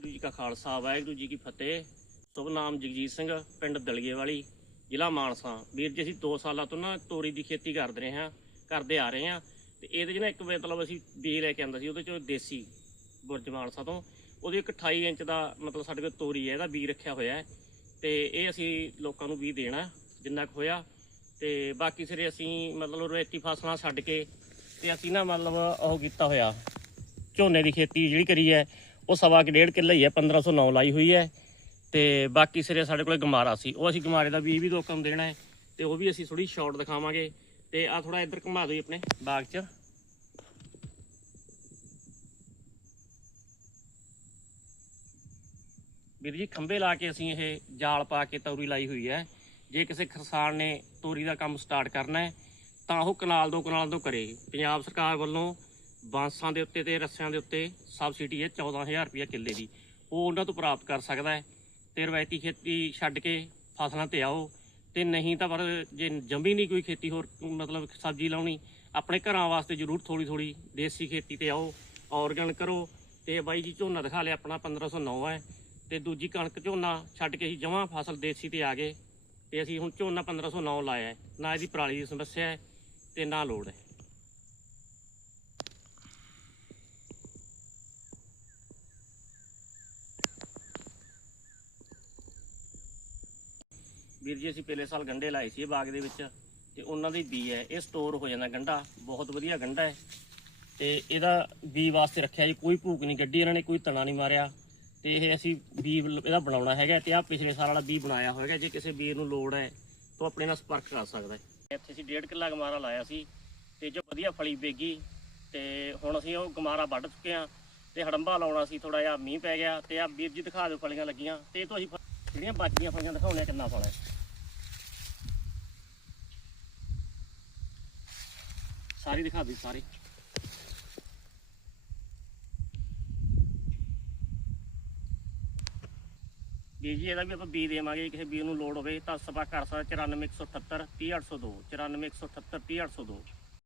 ਵਾਹਿਗੁਰੂ ਜੀ ਕਾ ਖਾਲਸਾ, ਵਾਹਿਗੁਰੂ ਜੀ ਕੀ ਫਤਿਹ। ਸ਼ੁਭ ਨਾਮ ਜਗਜੀਤ ਸਿੰਘ, ਪਿੰਡ ਦਲਗੇ ਵਾਲੀ ਜ਼ਿਲ੍ਹਾ ਮਾਨਸਾ। ਵੀਰ ਜੀ, ਅਸੀਂ 2 ਸਾਲਾਂ ਤੋਂ ਨਾ ਤੋਰੀ ਦੀ ਖੇਤੀ ਕਰਦੇ ਰਹੇ ਹਾਂ, ਕਰਦੇ ਆ ਰਹੇ ਹਾਂ। ਤੇ ਇਹਦੇ 'ਚ ਨਾ ਇੱਕ ਮਤਲਬ ਅਸੀਂ ਬੀਜ ਲੈ ਕੇ ਆਂਦਾ ਸੀ, ਉਹਦੇ 'ਚੋਂ ਦੇਸੀ ਬੁਰਜ ਮਾਨਸਾ ਤੋਂ। ਉਹਦੇ ਇੱਕ 28 ਇੰਚ ਦਾ ਮਤਲਬ ਸਾਡੇ ਕੋਲ ਤੋਰੀ ਹੈ, ਇਹਦਾ ਬੀਜ ਰੱਖਿਆ ਹੋਇਆ ਹੈ। ਤੇ ਇਹ ਅਸੀਂ ਲੋਕਾਂ ਨੂੰ ਵੀ ਦੇਣਾ, ਜਿੰਨਾ ਕੁ ਹੋਇਆ। ਤੇ ਬਾਕੀ ਸਿਰੇ ਅਸੀਂ ਮਤਲਬ ਰਵਾਇਤੀ ਫਸਲਾਂ ਛੱਡ ਕੇ ਤੇ ਅਸੀਂ ਨਾ ਮਤਲਬ ਉਹ ਕੀਤਾ ਹੋਇਆ, ਝੋਨੇ ਦੀ ਖੇਤੀ ਜਿਹੜੀ ਕਰੀ ਹੈ ਉਹ ਸਵਾ ਕਿ ਡੇਢ ਕਿੱਲਾ ਹੀ ਹੈ 1509 ਲਾਈ ਹੋਈ ਹੈ ਤੇ ਬਾਕੀ ਸਿਰੇ ਸਾਡੇ ਕੋਲੇ ਗਮਾਰਾ ਸੀ। ਉਹ ਅਸੀਂ ਗਮਾਰੇ ਦਾ ਬੀਜ ਵੀ ਲੋਕਾਂ ਨੂੰ ਦੇਣਾ ਹੈ ਤੇ ਉਹ ਵੀ ਅਸੀਂ ਥੋੜੀ ਸ਼ਾਰਟ ਦਿਖਾਵਾਂਗੇ ਤੇ ਆ ਥੋੜਾ ਇੱਧਰ ਘੁਮਾ ਦਿਓ ਆਪਣੇ ਬਾਗ 'ਚ। ਵੀਰ ਜੀ, ਖੰਭੇ ਲਾ ਕੇ ਅਸੀਂ ਇਹ ਜਾਲ ਪਾ ਕੇ ਤੌਰੀ ਲਾਈ ਹੋਈ ਹੈ। ਜੇ ਕਿਸੇ ਕਿਸਾਨ ਨੇ ਤੋਰੀ ਦਾ ਕੰਮ ਸਟਾਰਟ ਕਰਨਾ ਹੈ, ਤਾਂ ਉਹ ਕਨਾਲ ਦੋ ਕਨਾਲ ਤੋਂ ਕਰੇ। ਪੰਜਾਬ ਸਰਕਾਰ ਵੱਲੋਂ ਬਾਂਸਾਂ ਦੇ ਉੱਤੇ ਤੇ ਰੱਸਿਆਂ ਦੇ ਉੱਤੇ ਸਬਸਿਡੀ ਹੈ 14000 ਰੁਪਏ ਕਿੱਲੇ ਦੀ। ਉਹ ਉਹਨਾਂ ਤੋਂ ਪ੍ਰਾਪਤ ਕਰ ਸਕਦਾ ਹੈ ਤੇ ਰਵਾਇਤੀ ਖੇਤੀ ਛੱਡ ਕੇ ਫਸਲਾਂ ਤੇ ਆਓ। ਤੇ ਨਹੀਂ ਤਾਂ ਪਰ ਜੇ ਜੰਮੀ ਨਹੀਂ ਕੋਈ ਖੇਤੀ ਹੋਰ, ਮਤਲਬ ਸਬਜ਼ੀ ਲਾਉਣੀ, ਆਪਣੇ ਘਰਾਂ ਵਾਸਤੇ ਜ਼ਰੂਰ ਥੋੜੀ ਥੋੜੀ ਦੇਸੀ ਖੇਤੀ ਤੇ ਆਓ ਆਰਗਨ ਕਰੋ। ਤੇ ਬਾਈ ਜੀ ਝੋਨਾ ਦਿਖਾ ਲਿਆ, ਆਪਣਾ 1509 ਹੈ। ਤੇ ਦੂਜੀ ਕਣਕ ਝੋਨਾ ਛੱਡ ਕੇ ਅਸੀਂ ਜਮਾਂ ਫਸਲ ਦੇਸੀ ਤੇ ਆ ਗਏ। ਤੇ ਅਸੀਂ ਹੁਣ ਝੋਨਾ 1509 ਲਾਇਆ ਨਾ ਇਹਦੀ ਪਰਾਲੀ ਦੀ ਸਮੱਸਿਆ ਹੈ ਤੇ ਨਾ ਲੋੜ ਹੈ। ਵੀਰ ਜੀ, ਅਸੀਂ ਪਿਛਲੇ ਸਾਲ ਗੰਡੇ ਲਾਏ ਸੀ ਬਾਗ ਦੇ ਵਿੱਚ ਤੇ ਉਹਨਾਂ ਦੇ ਬੀ ਹੈ, ਇਹ ਸਟੋਰ ਹੋ ਜਾਂਦਾ ਗੰਡਾ ਬਹੁਤ ਵਧੀਆ ਗੰਡਾ ਹੈ। ਤੇ ਇਹਦਾ ਬੀ ਵਾਸਤੇ ਰੱਖਿਆ ਜੀ, ਕੋਈ ਭੂਕ ਨਹੀਂ ਗੱਡੀ, ਇਹਨਾਂ ਨੇ ਕੋਈ ਤਣਾ ਨਹੀਂ ਮਾਰਿਆ। ਤੇ ਇਹ ਅਸੀਂ ਬੀ ਇਹਦਾ ਬਣਾਉਣਾ ਹੈਗਾ ਤੇ ਆ ਪਿਛਲੇ ਸਾਲ ਵਾਲਾ ਬੀ ਬਣਾਇਆ ਹੋਇਆ ਜੇ ਕਿਸੇ ਵੀਰ ਨੂੰ ਲੋੜ ਹੈ, ਤਾਂ ਆਪਣੇ ਨਾਲ ਸੰਪਰਕ ਕਰ ਸਕਦਾ ਹੈ। ਇੱਥੇ ਅਸੀਂ ਡੇਢ ਕਿੱਲਾ ਗਮਾਰਾ ਲਾਇਆ ਸੀ ਤੇ ਜੋ ਵਧੀਆ ਫਲੀ ਵੇਗੀ ਤੇ ਹੁਣ ਅਸੀਂ ਉਹ ਗਮਾਰਾ ਵੱਢ ਚੁੱਕੇ ਆ ਤੇ ਹੜੰਬਾ ਲਾਉਣਾ ਸੀ ਥੋੜਾ ਜਿਹਾ ਮੀਂਹ ਪੈ ਗਿਆ ਤੇ ਆ ਵੀਰ ਜੀ ਦਿਖਾ ਦਿਓ ਫਲੀਆਂ ਲੱਗੀਆਂ ਤੇ ਇਹ ਤੋਂ ਅਸੀਂ ਫ- ਜਿਹੜੀਆਂ ਬਚਦੀਆਂ ਫਲੀਆਂ ਦਿਖਾਉਣੀਆਂ ਕਿੰਨਾ ਫਲ ਸਾਰੀ ਦਿਖਾ ਦਿਓ ਸਾਰੀ। ਬੀਜੀ ਇਹਦਾ ਵੀ ਆਪਾਂ ਬੀ ਦੇਵਾਂਗੇ, ਕਿਸੇ ਬੀ ਨੂੰ ਲੋੜ ਹੋਵੇ ਤਾਂ ਸਪਾ ਕਰ ਸਕਦਾ 94178 30802 94178 30802